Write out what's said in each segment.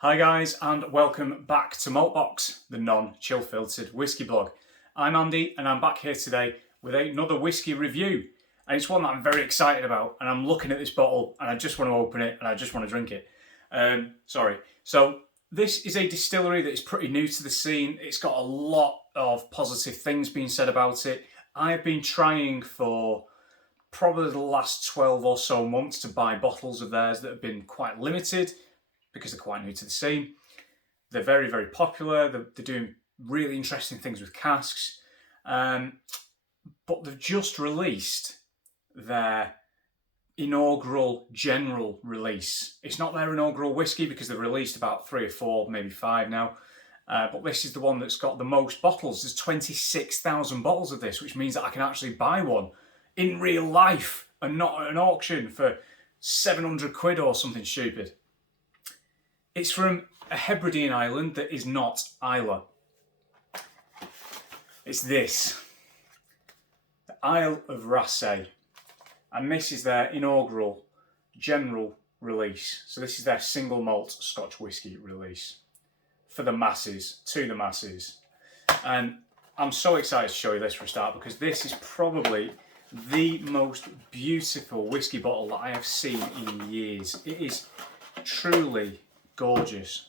Hi guys, and welcome back to Maltbox, the non-chill filtered whiskey blog. I'm Andy and I'm back here today with another whiskey review, and it's one that I'm very excited about, and I'm looking at this bottle and I just want to open it and I just want to drink it. So this is a distillery that is pretty new to the scene. It's got a lot of positive things being said about it. I've been trying for probably the last 12 or so months to buy bottles of theirs that have been quite limited, because they're quite new to the scene. They're very, very popular. They're doing really interesting things with casks. But they've just released their inaugural general release. It's not their inaugural whiskey because they've released about 3 or 4, maybe 5 now. But this is the one that's got the most bottles. There's 26,000 bottles of this, which means that I can actually buy one in real life and not at an auction for 700 quid or something stupid. It's from a Hebridean island that is not Islay. It's this, the Isle of Raasay, and this is their inaugural general release. So this is their single malt Scotch whisky release for the masses, to the masses. And I'm so excited to show you this for a start, because this is probably the most beautiful whiskey bottle that I have seen in years. It is truly gorgeous.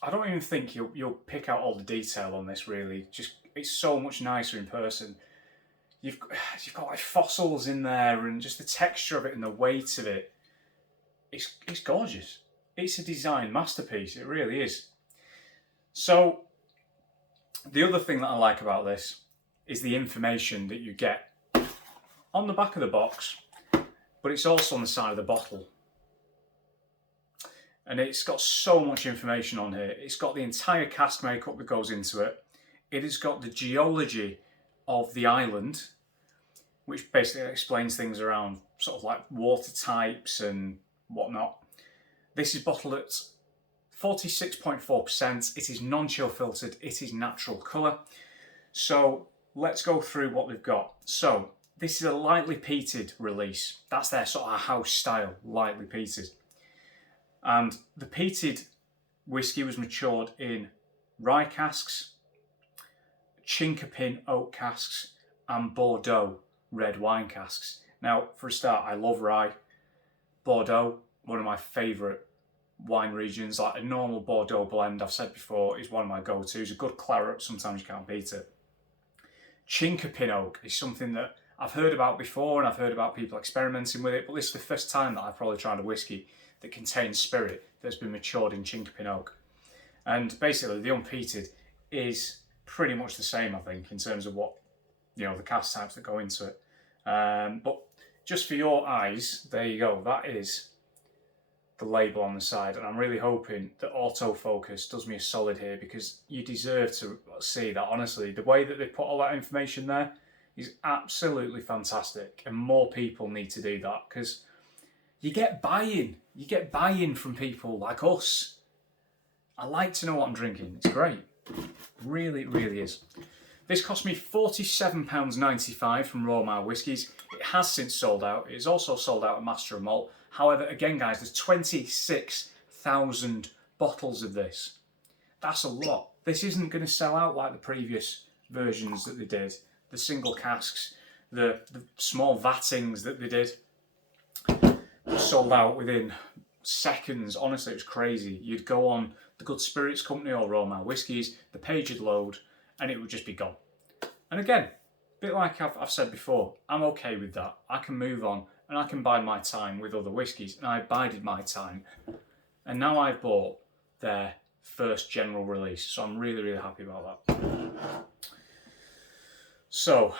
I don't even think you'll pick out all the detail on this, really. Just, it's so much nicer in person. You've got like fossils in there, and just the texture of it and the weight of it. It's gorgeous. It's a design masterpiece. It really is. So the other thing that I like about this is the information that you get on the back of the box, but it's also on the side of the bottle. And it's got so much information on here. It's got the entire cask makeup that goes into it. It has got the geology of the island, which basically explains things around sort of like water types and whatnot. This is bottled at 46.4%. It is non-chill filtered. It is natural colour. So let's go through what they've got. So this is a lightly peated release. That's their sort of house style, lightly peated. And the peated whiskey was matured in rye casks, chinkapin oak casks, and Bordeaux red wine casks. Now, for a start, I love rye. Bordeaux, one of my favourite wine regions. Like a normal Bordeaux blend, I've said before, is one of my go-tos. A good claret, sometimes you can't beat it. Chinkapin oak is something that I've heard about before, and I've heard about people experimenting with it, but this is the first time that I've probably tried a whiskey that contains spirit that's been matured in chinkapin oak. And basically the unpeated is pretty much the same, I think, in terms of what, the cask types that go into it. But just for your eyes, there you go, that is the label on the side, and I'm really hoping that autofocus does me a solid here, because you deserve to see that. Honestly, the way that they put all that information there is absolutely fantastic, and more people need to do that, because you get buy-in from people like us. I like to know what I'm drinking. It's great. Really, really is. This cost me £47.95 from Raasay Whiskies. It has since sold out. It is also sold out at Master of Malt. However, again, guys, there's 26,000 bottles of this. That's a lot. This isn't going to sell out like the previous versions that they did. The single casks, the small vattings that they did, sold out within seconds. Honestly, it was crazy. You'd go on the Good Spirits Company or Raasay Whiskies, the page would load, and it would just be gone. And again, a bit like I've said before, I'm okay with that. I can move on, and I can bide my time with other whiskies, and I bided my time. And now I've bought their first general release, so I'm really, really happy about that. So,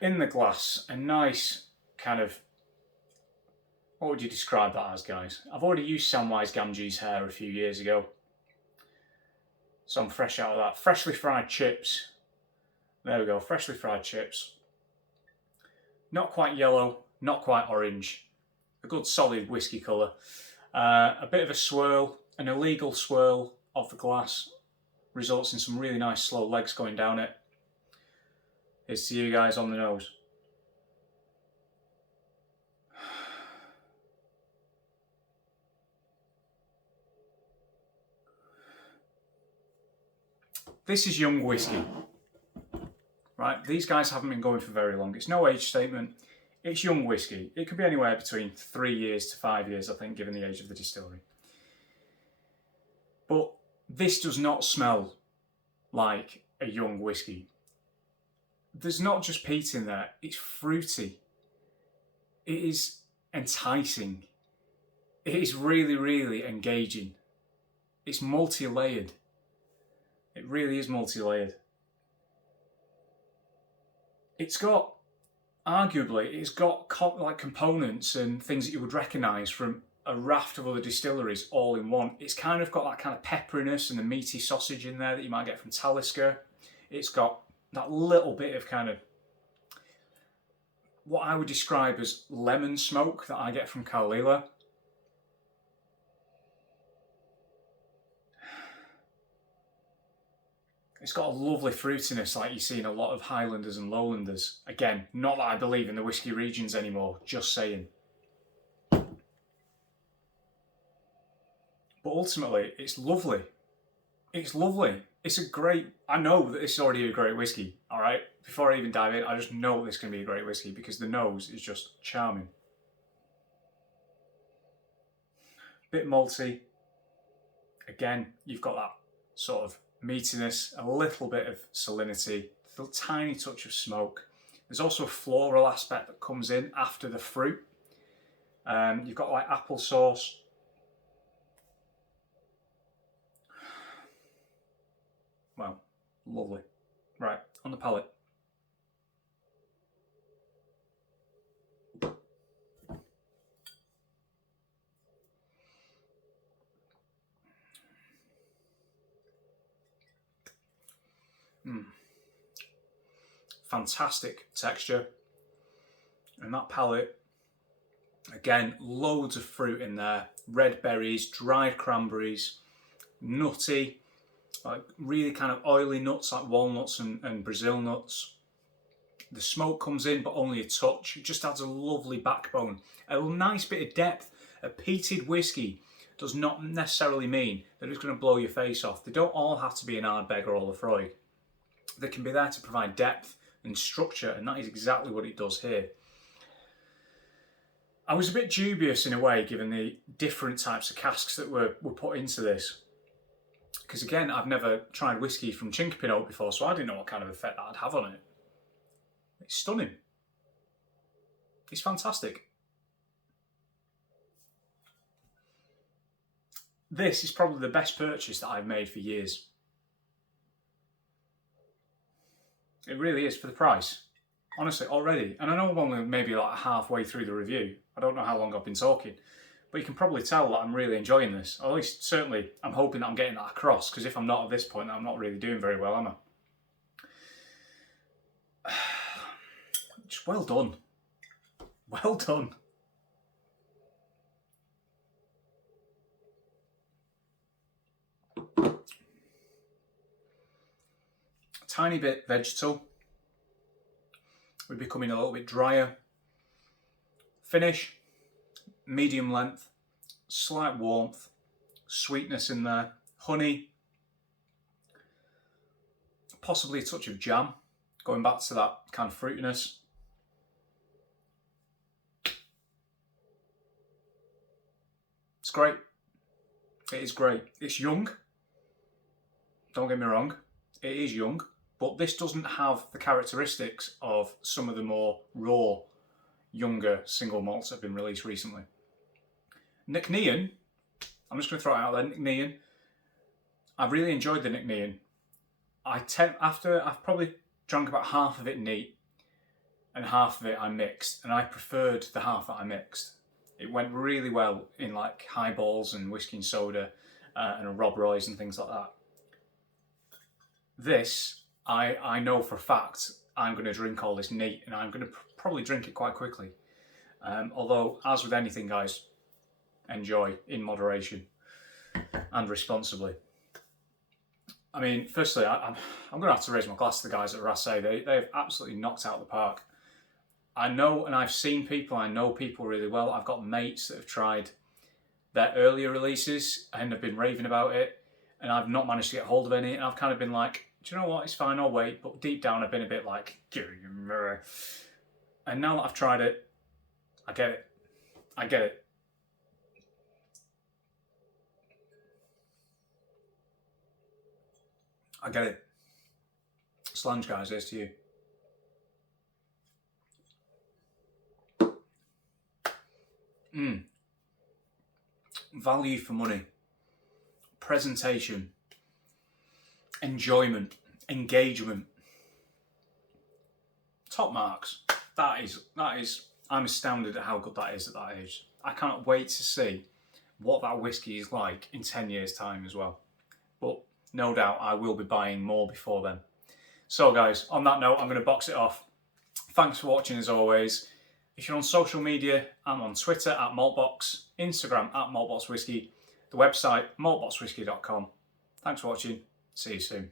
in the glass, a nice kind of, what would you describe that as, guys? I've already used Samwise Gamgee's hair a few years ago, so I'm fresh out of that. Freshly fried chips. There we go, freshly fried chips. Not quite yellow, not quite orange. A good solid whiskey colour. A bit of a swirl, an illegal swirl of the glass results in some really nice slow legs going down it. Here's to you guys on the nose. this is young whiskey, right? These guys haven't been going for very long. It's no age statement. It's young whiskey. It could be anywhere between 3 years to 5 years, I think, given the age of the distillery. But this does not smell like a young whiskey. There's not just peat in there, it's fruity. It is enticing. It is really, really engaging. It's multi-layered. It really is multi-layered. It's got, arguably, it's got like components and things that you would recognise from a raft of other distilleries all in one. It's kind of got that kind of pepperiness and the meaty sausage in there that you might get from Talisker. It's got that little bit of kind of what I would describe as lemon smoke that I get from Caol. It's got a lovely fruitiness like you see in a lot of Highlanders and Lowlanders. Again, not that I believe in the whiskey regions anymore, just saying. But ultimately, it's lovely. It's lovely. It's a great... I know that it's already a great whiskey, all right? Before I even dive in, I just know this is going to be a great whiskey because the nose is just charming. Bit malty. Again, you've got that sort of meatiness, a little bit of salinity, a tiny touch of smoke. There's also a floral aspect that comes in after the fruit. You've got like applesauce. Wow, lovely. Right, on the palate. Fantastic texture. And that palate, again, loads of fruit in there. Red berries, dried cranberries, nutty, like really kind of oily nuts like walnuts and Brazil nuts. The smoke comes in, but only a touch. It just adds a lovely backbone, a nice bit of depth. A peated whiskey does not necessarily mean that it's going to blow your face off. They don't all have to be an Ardbeg or Lafroig. They can be there to provide depth and structure, and that is exactly what it does here. I was a bit dubious in a way, given the different types of casks that were put into this. Because again, I've never tried whiskey from Chinkapin oak before, so I didn't know what kind of effect that would have on it. It's stunning. It's fantastic. This is probably the best purchase that I've made for years. It really is for the price. Honestly, already. And I know I'm only maybe like halfway through the review. I don't know how long I've been talking. But you can probably tell that I'm really enjoying this. Or at least, certainly, I'm hoping that I'm getting that across. Because if I'm not at this point, I'm not really doing very well, am I? Just well done. Well done. Tiny bit vegetal. We're becoming a little bit drier. Finish, medium length, slight warmth, sweetness in there, honey, possibly a touch of jam, going back to that kind of fruitiness. It's great. It is great. It's young. Don't get me wrong. It is young. But this doesn't have the characteristics of some of the more raw, younger single malts that have been released recently. Nicnean, I'm just going to throw it out there, Nicnean. I really enjoyed the Nicnean. After I've probably drank about half of it neat and half of it I mixed, and I preferred the half that I mixed. It went really well in like highballs and whiskey and soda and a Rob Roy's and things like that. This, I know for a fact I'm going to drink all this neat, and I'm going to probably drink it quite quickly. Although, as with anything, guys, enjoy in moderation and responsibly. I mean, firstly, I'm going to have to raise my glass to the guys at Raasay. They've absolutely knocked out the park. I know, and I've seen people, I know people really well. I've got mates that have tried their earlier releases and have been raving about it, and I've not managed to get hold of any, and I've kind of been like, do you know what, it's fine, I'll wait. But deep down I've been a bit like, and now that I've tried it, I get it. I get it. I get it. Slange, guys, here's to you. Value for money. Presentation. Enjoyment. Engagement. Top marks. That is, I'm astounded at how good that is at that age. I can't wait to see what that whiskey is like in 10 years' time as well. But no doubt I will be buying more before then. So guys, on that note, I'm going to box it off. Thanks for watching as always. If you're on social media, I'm on Twitter at Maltbox, Instagram at Maltboxwhiskey, the website maltboxwhiskey.com. Thanks for watching. See you soon.